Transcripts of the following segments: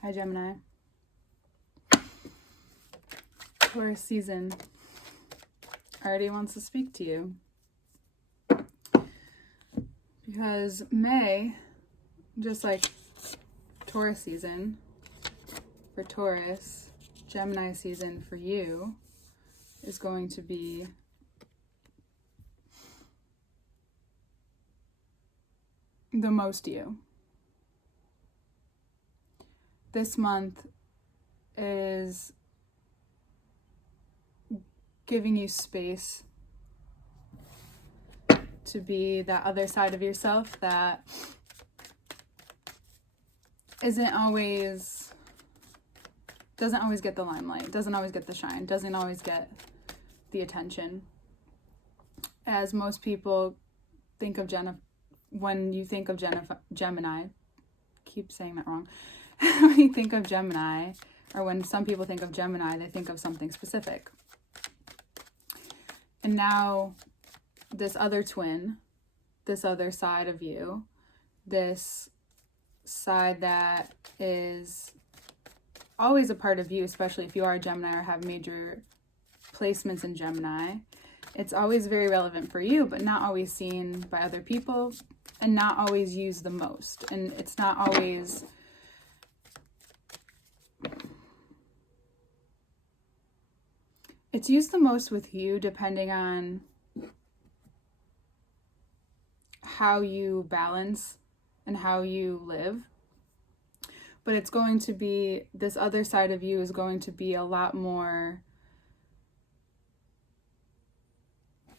Hi, Gemini. Taurus season already wants to speak to you. Because May, just like Taurus season for Taurus, Gemini season for you is going to be the most you. This month is giving you space to be that other side of yourself that doesn't always get the limelight, doesn't always get the shine, doesn't always get the attention. As most people think of when you think of Gemini, keep saying that wrong. When you think of Gemini, or when some people think of Gemini, they think of something specific. And now this other twin, this other side of you, this side that is always a part of you, especially if you are a Gemini or have major placements in Gemini, it's always very relevant for you, but not always seen by other people and not always used the most. And it's not always it's used the most with you depending on how you balance and how you live. But it's going to be, this other side of you is going to be a lot more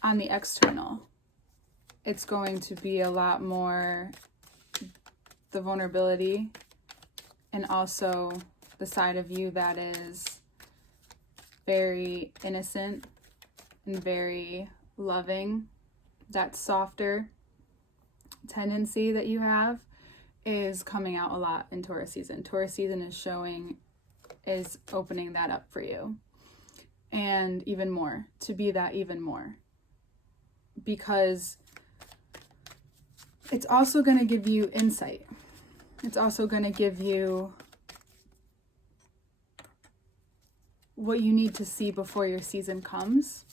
on the external. It's going to be a lot more the vulnerability and also the side of you that is very innocent and very loving. That softer tendency that you have is coming out a lot in Taurus season. Taurus season is opening that up for you. And even more, to be that even more. Because it's also going to give you insight. It's also going to give you what you need to see before your season comes.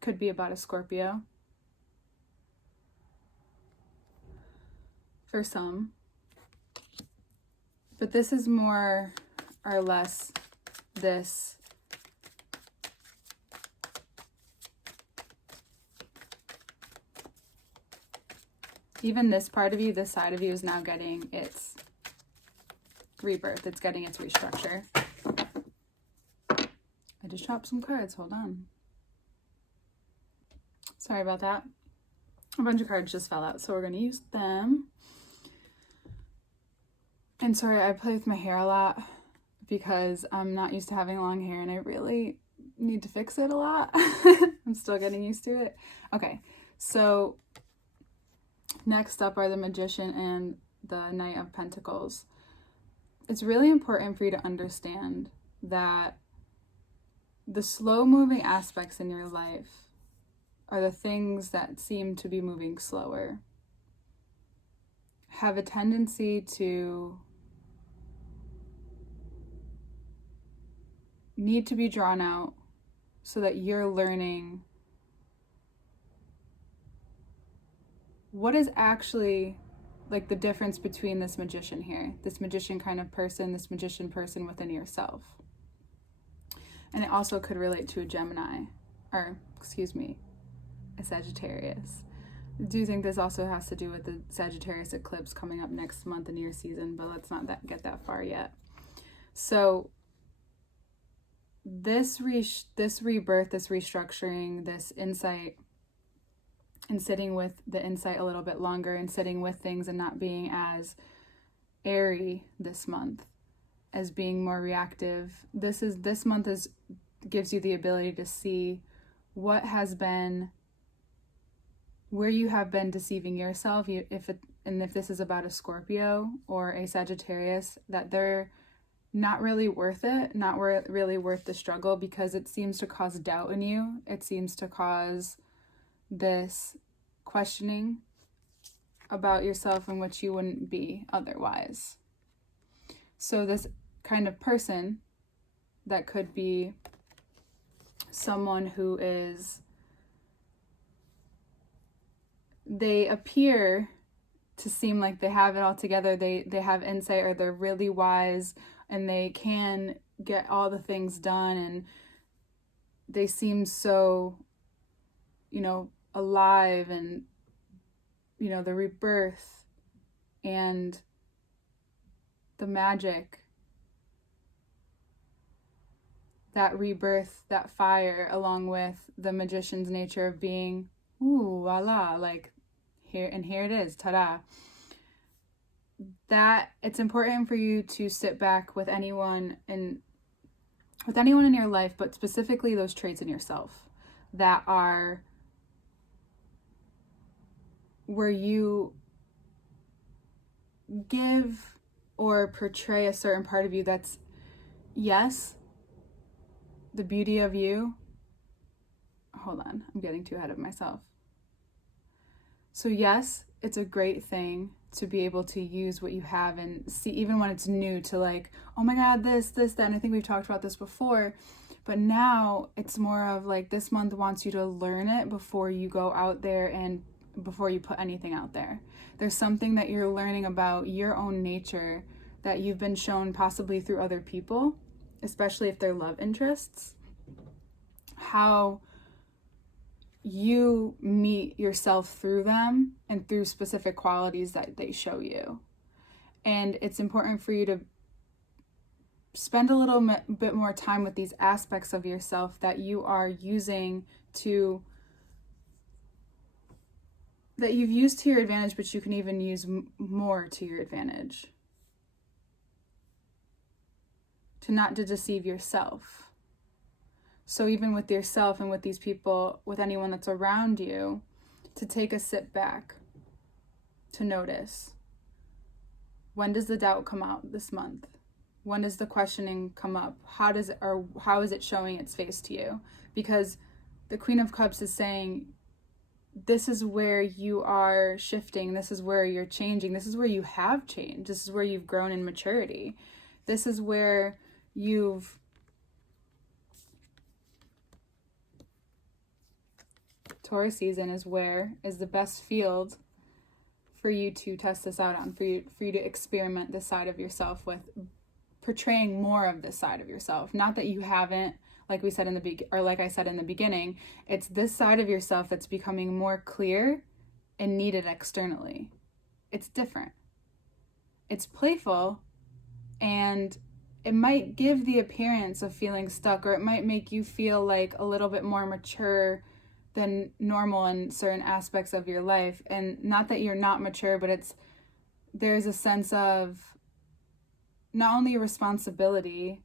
Could be about a Scorpio. For some. But this is more or less this even this part of you, this side of you is now getting its rebirth. It's getting its restructure. I just dropped some cards. Hold on. Sorry about that. A bunch of cards just fell out, so we're going to use them. And sorry, I play with my hair a lot because I'm not used to having long hair and I really need to fix it a lot. I'm still getting used to it. Okay, so next up are the Magician and the Knight of Pentacles. It's really important for you to understand that the slow-moving aspects in your life are the things that seem to be moving slower, have a tendency to need to be drawn out so that you're learning what is actually like the difference between this magician here, this magician kind of person, this magician person within yourself. And it also could relate to a Gemini, or excuse me, a Sagittarius. I do think this also has to do with the Sagittarius eclipse coming up next month in your season, but let's not get that far yet. So this rebirth, this restructuring, this insight, and sitting with the insight a little bit longer and sitting with things and not being as airy this month, as being more reactive. This month gives you the ability to see what has been, where you have been deceiving yourself, if this is about a Scorpio or a Sagittarius, that they're not really worth it, not really worth the struggle, because it seems to cause doubt in you. It seems to cause this questioning about yourself in which you wouldn't be otherwise. So this kind of person that could be someone who they appear to seem like they have it all together. They have insight, or they're really wise, and they can get all the things done, and they seem so, alive, and, the rebirth and the magic, that rebirth, that fire, along with the magician's nature of being, ooh, voila, like here it is, ta-da. That it's important for you to sit back with anyone in your life, but specifically those traits in yourself that are where you give or portray a certain part of you that's, yes, the beauty of you. Hold on, I'm getting too ahead of myself. So yes, it's a great thing to be able to use what you have and see, even when it's new, to like, oh my God, this, that. And I think we've talked about this before, but now it's more of like, this month wants you to learn it before you go out there and before you put anything out there. There's something that you're learning about your own nature that you've been shown possibly through other people, especially if they're love interests, how you meet yourself through them and through specific qualities that they show you. And it's important for you to spend a little bit more time with these aspects of yourself that you are using that you've used to your advantage, but you can even use more to your advantage. To deceive yourself. So even with yourself and with these people, with anyone that's around you, to take a sit back, to notice, when does the doubt come out this month? When does the questioning come up? How is it showing its face to you? Because the Queen of Cups is saying, this is where you are shifting. This is where you're changing. This is where you have changed. This is where you've grown in maturity. This is where Taurus season is the best field for you to test this out on, for you to experiment this side of yourself with, portraying more of this side of yourself. Not that you haven't, like I said in the beginning, it's this side of yourself that's becoming more clear and needed externally. It's different. It's playful, and it might give the appearance of feeling stuck, or it might make you feel like a little bit more mature than normal in certain aspects of your life. And not that you're not mature, but there's a sense of not only responsibility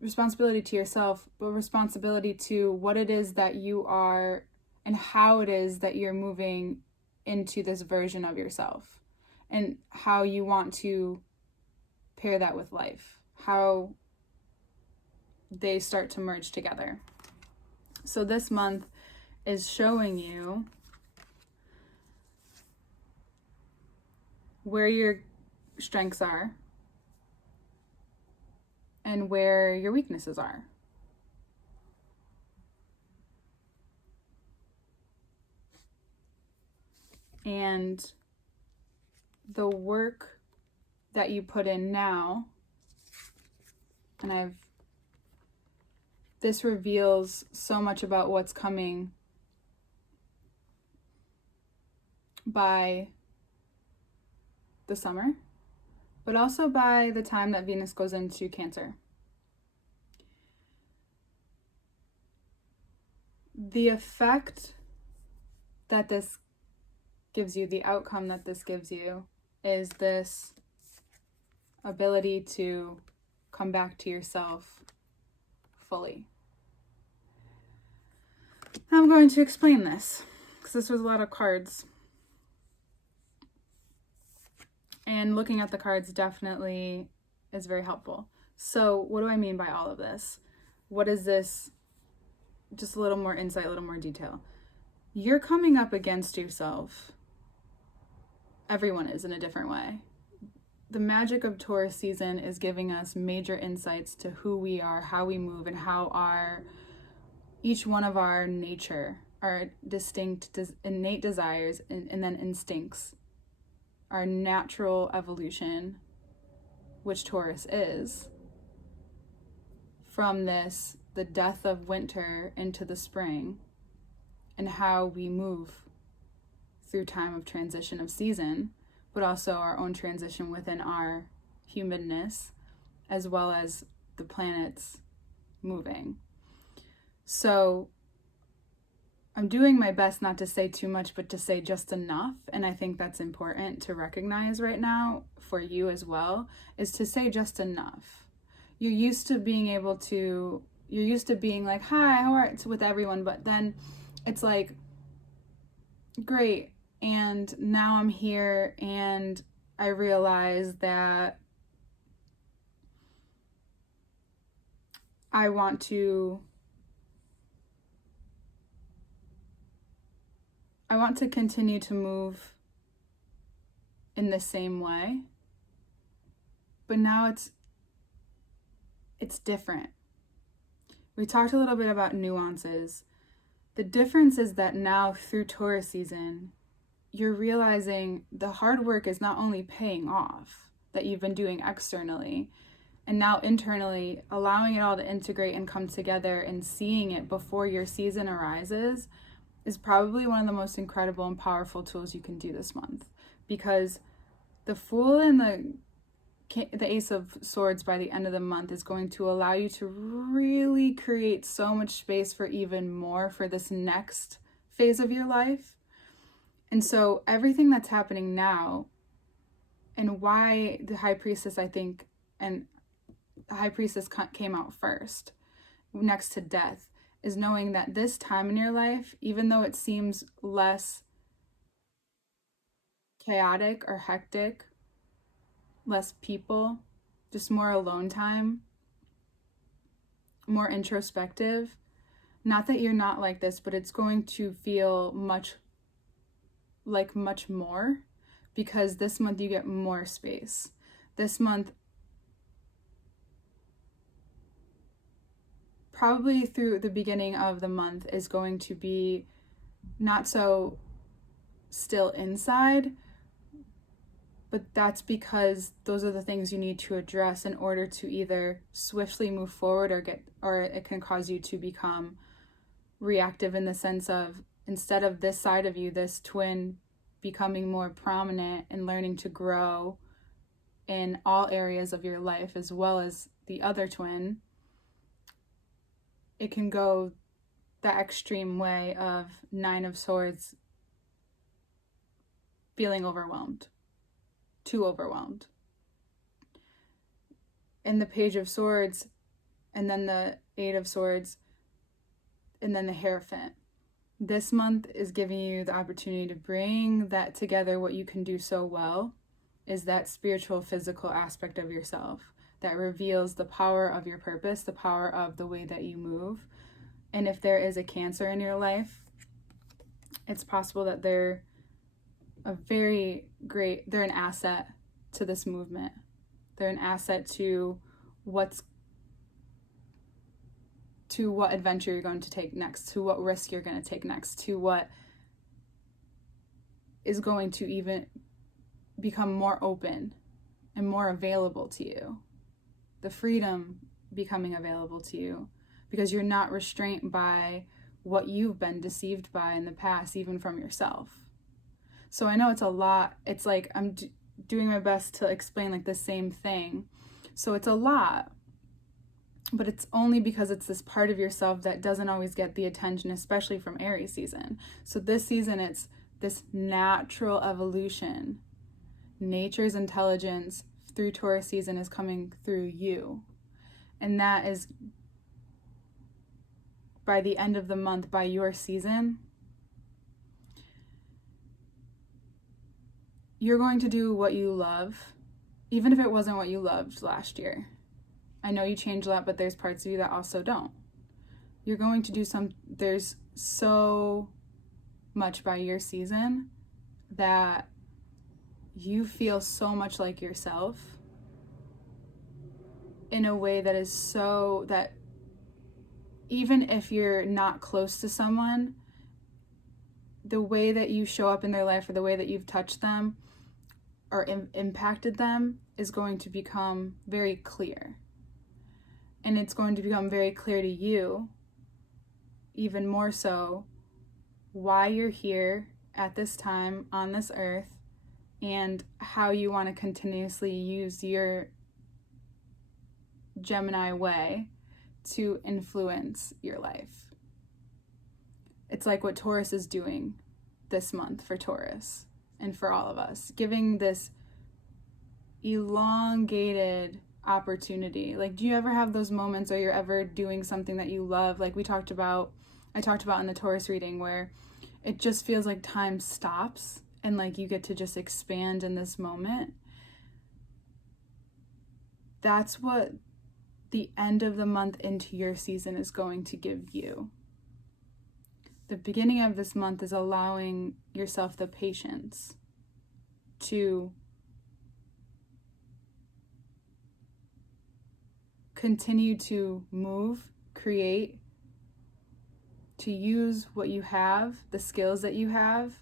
to yourself, but responsibility to what it is that you are and how it is that you're moving into this version of yourself, and how you want to pair that with life, how they start to merge together. So this month is showing you where your strengths are and where your weaknesses are. And the work that you put in now, and this reveals so much about what's coming by the summer, but also by the time that Venus goes into Cancer. The effect that this gives you, the outcome that this gives you, is this ability to come back to yourself fully. I'm going to explain this, because this was a lot of cards. And looking at the cards definitely is very helpful. So what do I mean by all of this? What is this just a little more insight, a little more detail. You're coming up against yourself. Everyone is in a different way. The magic of Taurus season is giving us major insights to who we are, how we move, and how each one of our nature, our distinct innate desires and then instincts, our natural evolution, which Taurus is, from the death of winter into the spring, and how we move through time of transition of season, but also our own transition within our humanness, as well as the planets moving. So I'm doing my best not to say too much, but to say just enough. And I think that's important to recognize right now for you as well, is to say just enough. You're used to being like, hi, how are you, with everyone, but then it's like, great. And now I'm here and I realize that I want to continue to move in the same way, but now it's different. We talked a little bit about nuances. The difference is that now through Taurus season, you're realizing the hard work is not only paying off that you've been doing externally, and now internally allowing it all to integrate and come together and seeing it before your season arises is probably one of the most incredible and powerful tools you can do this month, because the Fool and the Ace of Swords by the end of the month is going to allow you to really create so much space for even more for this next phase of your life. And so everything that's happening now, and why the High Priestess, I think, and the High Priestess came out first next to Death, is knowing that this time in your life, even though it seems less chaotic or hectic, less people, just more alone time, more introspective, not that you're not like this, but it's going to feel much more, because this month you get more space. This month, probably through the beginning of the month, is going to be not so still inside, but that's because those are the things you need to address in order to either swiftly move forward or it can cause you to become reactive, in the sense of, instead of this side of you, this twin, becoming more prominent and learning to grow in all areas of your life as well as the other twin, it can go that extreme way of Nine of Swords feeling overwhelmed, too overwhelmed. And the Page of Swords, and then the Eight of Swords, and then the Hierophant. This month is giving you the opportunity to bring that together. What you can do so well is that spiritual, physical aspect of yourself that reveals the power of your purpose, the power of the way that you move. And if there is a Cancer in your life, it's possible that they're an asset to this movement. They're an asset to what adventure you're going to take next, to what risk you're going to take next, to what is going to even become more open and more available to you. The freedom becoming available to you, because you're not restrained by what you've been deceived by in the past, even from yourself. So I know it's a lot. It's like I'm doing my best to explain like the same thing. So it's a lot, but it's only because it's this part of yourself that doesn't always get the attention, especially from Aries season. So this season, it's this natural evolution. Nature's intelligence through Taurus season is coming through you. And that is, by the end of the month, by your season, you're going to do what you love, even if it wasn't what you loved last year. I know you changed a lot, but there's parts of you that also don't. you're going to do there's so much by your season that you feel so much like yourself in a way that is so that even if you're not close to someone, the way that you show up in their life or the way that you've touched them or impacted them is going to become very clear. And it's going to become very clear to you, even more so, why you're here at this time on this earth and how you want to continuously use your Gemini way to influence your life. It's like what Taurus is doing this month for Taurus and for all of us, giving this elongated opportunity. Like, do you ever have those moments or you're ever doing something that you love? Like I talked about in the Taurus reading, where it just feels like time stops and like you get to just expand in this moment. That's what the end of the month into your season is going to give you. The beginning of this month is allowing yourself the patience to continue to move, create, to use what you have, the skills that you have,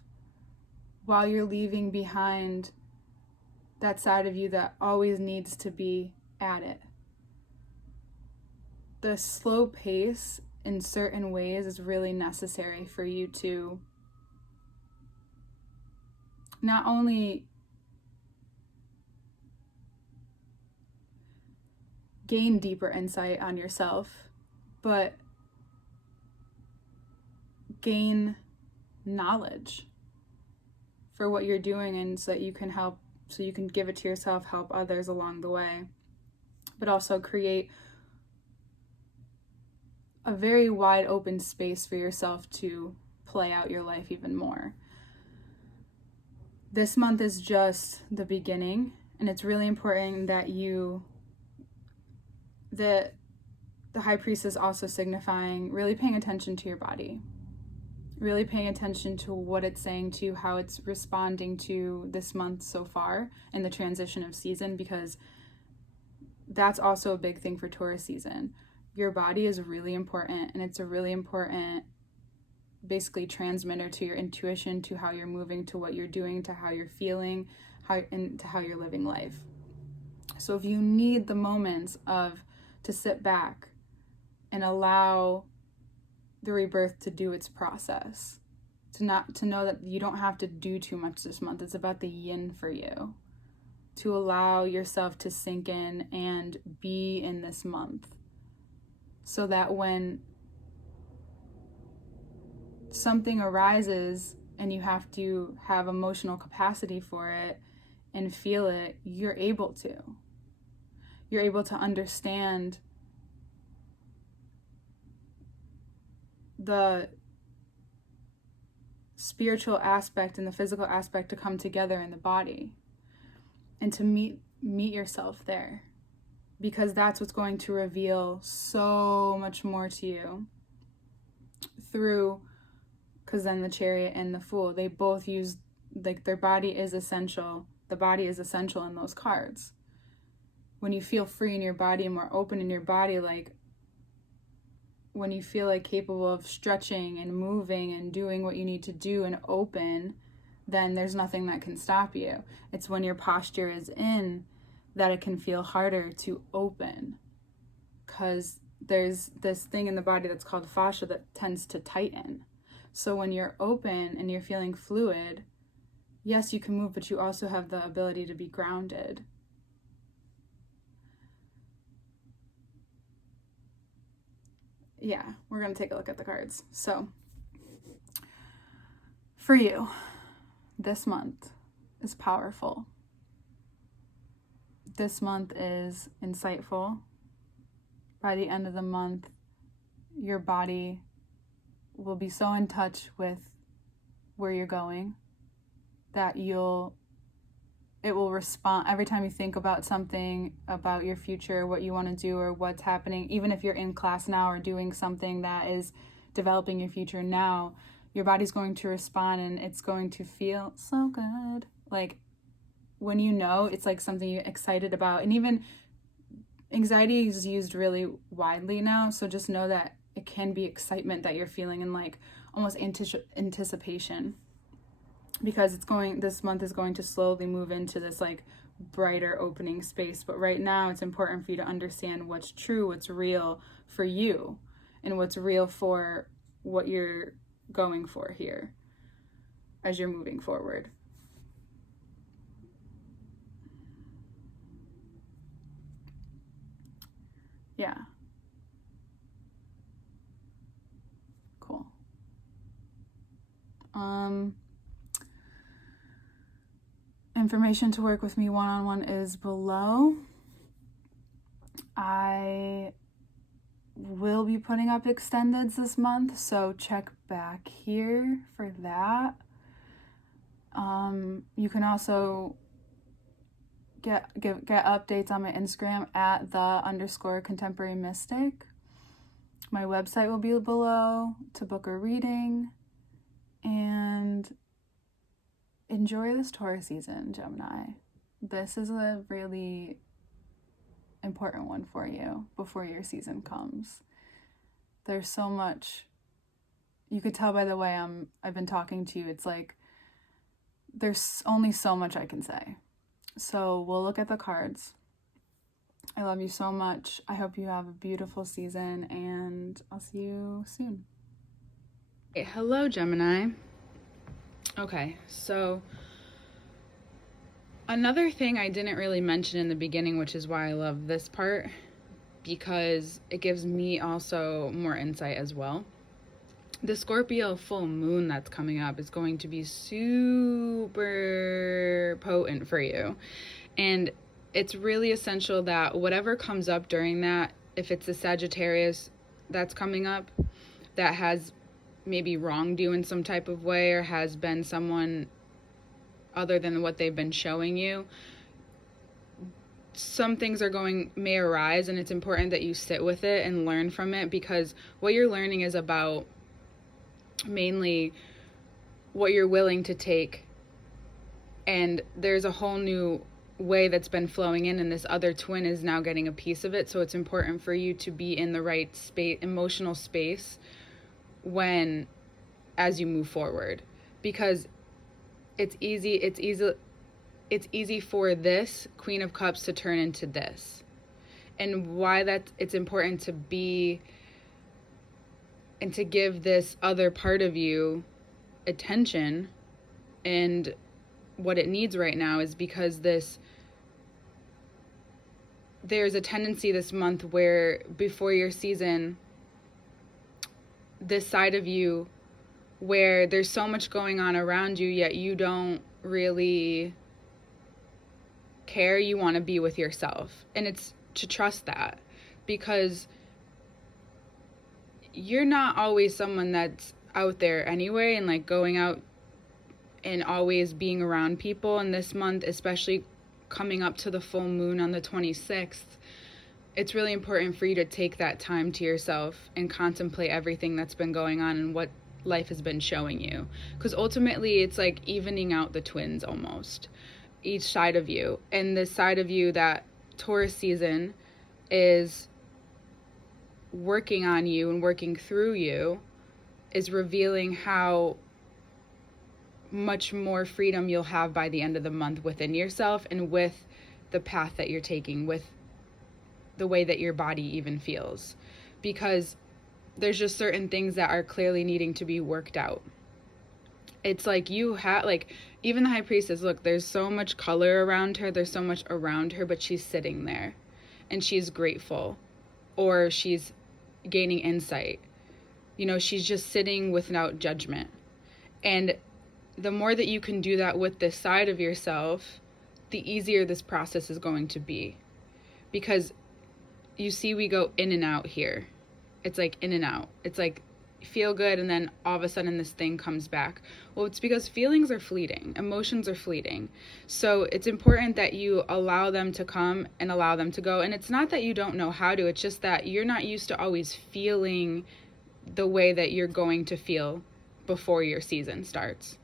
while you're leaving behind that side of you that always needs to be at it. The slow pace in certain ways is really necessary for you to not only gain deeper insight on yourself, but gain knowledge for what you're doing, and so that you can give it to yourself, help others along the way, but also create a very wide open space for yourself to play out your life even more. This month is just the beginning, and it's really important that the High Priest is also signifying really paying attention to your body, really paying attention to what it's saying to you, how it's responding to this month so far in the transition of season, because that's also a big thing for Taurus season. Your body is really important, and it's a really important basically transmitter to your intuition, to how you're moving, to what you're doing, to how you're feeling, and to how you're living life. So if you need the moments to sit back and allow the rebirth to do its process, to know that you don't have to do too much this month. It's about the yin for you, to allow yourself to sink in and be in this month, so that when something arises and you have to have emotional capacity for it and feel it, you're able to understand the spiritual aspect and the physical aspect to come together in the body, and to meet yourself there, because that's what's going to reveal so much more to you because then the Chariot and the Fool, they both use, like, the body is essential in those cards. When you feel free in your body and more open in your body, like when you feel like capable of stretching and moving and doing what you need to do and open, then there's nothing that can stop you. It's when your posture is in that it can feel harder to open, because there's this thing in the body that's called fascia that tends to tighten. So when you're open and you're feeling fluid, yes, you can move, but you also have the ability to be grounded. Yeah, we're going to take a look at the cards. So, for you, this month is powerful. This month is insightful. By the end of the month, your body will be so in touch with where you're going that you'll it will respond every time you think about something, about your future, what you want to do or what's happening. Even if you're in class now or doing something that is developing your future now, your body's going to respond and it's going to feel so good. Like when you know it's like something you're excited about. And even anxiety is used really widely now, so just know that it can be excitement that you're feeling and like almost anticipation, because this month is going to slowly move into this like brighter opening space. But right now it's important for you to understand what's true, what's real for you, and what's real for what you're going for here as you're moving forward. Yeah. Cool. Information to work with me one-on-one is below. I will be putting up extendeds this month, so check back here for that. You can also get updates on my Instagram at @the_contemporary mystic. My website will be below to book a reading. And enjoy this Taurus season, Gemini. This is a really important one for you before your season comes. There's so much, you could tell by the way I've been talking to you, it's like there's only so much I can say. So we'll look at the cards. I love you so much. I hope you have a beautiful season, and I'll see you soon. Hey, hello, Gemini. Okay, so another thing I didn't really mention in the beginning, which is why I love this part, because it gives me also more insight as well. The Scorpio full moon that's coming up is going to be super potent for you. And it's really essential that whatever comes up during that, if it's a Sagittarius that's coming up that has maybe wronged you in some type of way or has been someone other than what they've been showing you, some things may arise, and it's important that you sit with it and learn from it, because what you're learning is about mainly what you're willing to take, and there's a whole new way that's been flowing in, and this other twin is now getting a piece of it. So it's important for you to be in the right space, emotional space, as you move forward, because it's easy for this Queen of Cups to turn into this. And why it's important to be and to give this other part of you attention and what it needs right now is because there's a tendency this month where before your season, this side of you where there's so much going on around you, yet you don't really care. You want to be with yourself. And it's to trust that, because you're not always someone that's out there anyway and like going out and always being around people. And this month, especially coming up to the full moon on the 26th, it's really important for you to take that time to yourself and contemplate everything that's been going on and what life has been showing you. Because ultimately, it's like evening out the twins almost, each side of you. And this side of you that Taurus season is working on you and working through you is revealing how much more freedom you'll have by the end of the month within yourself and with the path that you're taking, with the way that your body even feels, because there's just certain things that are clearly needing to be worked out. It's like you have, like, even the High Priestess, look, there's so much color around her, there's so much around her, but she's sitting there and she's grateful, or she's gaining insight. You know, she's just sitting without judgment. And the more that you can do that with this side of yourself, the easier this process is going to be. Because you see, we go in and out here. It's like in and out. It's like feel good, and then all of a sudden this thing comes back. Well, it's because feelings are fleeting, emotions are fleeting. So it's important that you allow them to come and allow them to go. And it's not that you don't know how to, it's just that you're not used to always feeling the way that you're going to feel before your season starts.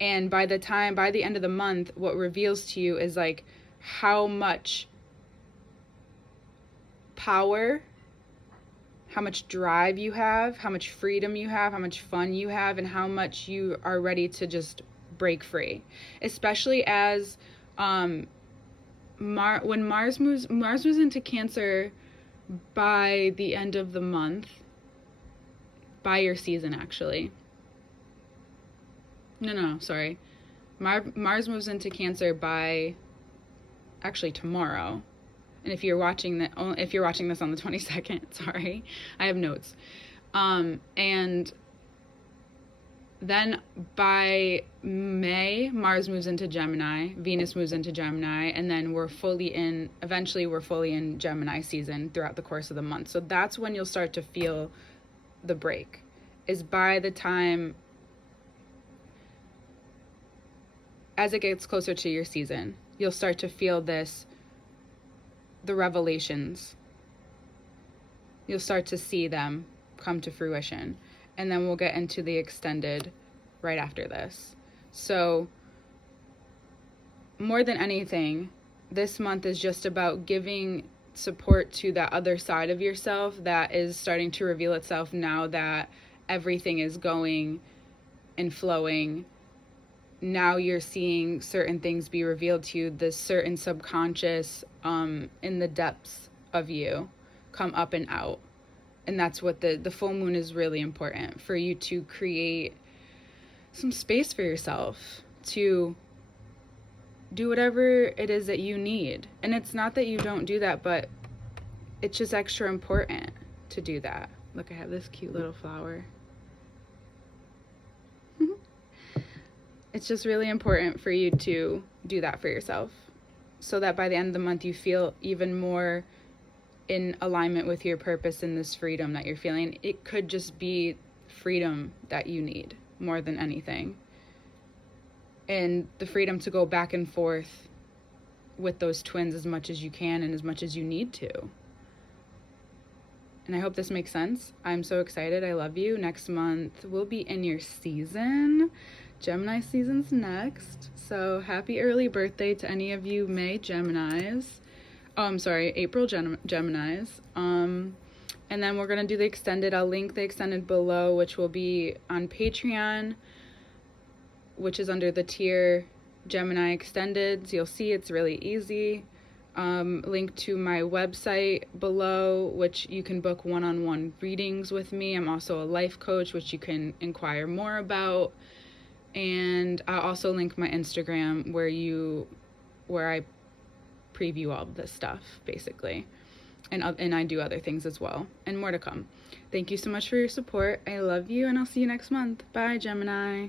And by the end of the month, what reveals to you is like how much power, how much drive you have, how much freedom you have, how much fun you have, and how much you are ready to just break free. Especially as when Mars moves into Cancer by the end of the month, by your season actually. No, sorry. Mars moves into Cancer by actually tomorrow. And if you're watching this on the 22nd, sorry, I have notes. And then by May, Mars moves into Gemini, Venus moves into Gemini, and then eventually we're fully in Gemini season throughout the course of the month. So that's when you'll start to feel the break, is by the time, as it gets closer to your season, you'll start to feel the revelations. You'll start to see them come to fruition. And then we'll get into the extended right after this. So more than anything, this month is just about giving support to that other side of yourself that is starting to reveal itself now that everything is going and flowing. Now you're seeing certain things be revealed to you, this certain subconscious in the depths of you come up and out. And that's what the full moon is really important, for you to create some space for yourself to do whatever it is that you need. And it's not that you don't do that, but it's just extra important to do that. Look, I have this cute little flower. It's just really important for you to do that for yourself, so that by the end of the month you feel even more in alignment with your purpose and this freedom that you're feeling. It could just be freedom that you need more than anything. And the freedom to go back and forth with those twins as much as you can and as much as you need to. And I hope this makes sense. I'm so excited. I love you. Next month we'll be in your season. Gemini season's next. So happy early birthday to any of you May Geminis. April Geminis. And then we're going to do the extended. I'll link the extended below, which will be on Patreon, which is under the tier Gemini Extended. So you'll see it's really easy. Link to my website below, which you can book one-on-one readings with me. I'm also a life coach, which you can inquire more about. And I'll also link my Instagram where I preview all of this stuff, basically. And I do other things as well, and more to come. Thank you so much for your support. I love you, and I'll see you next month. Bye, Gemini.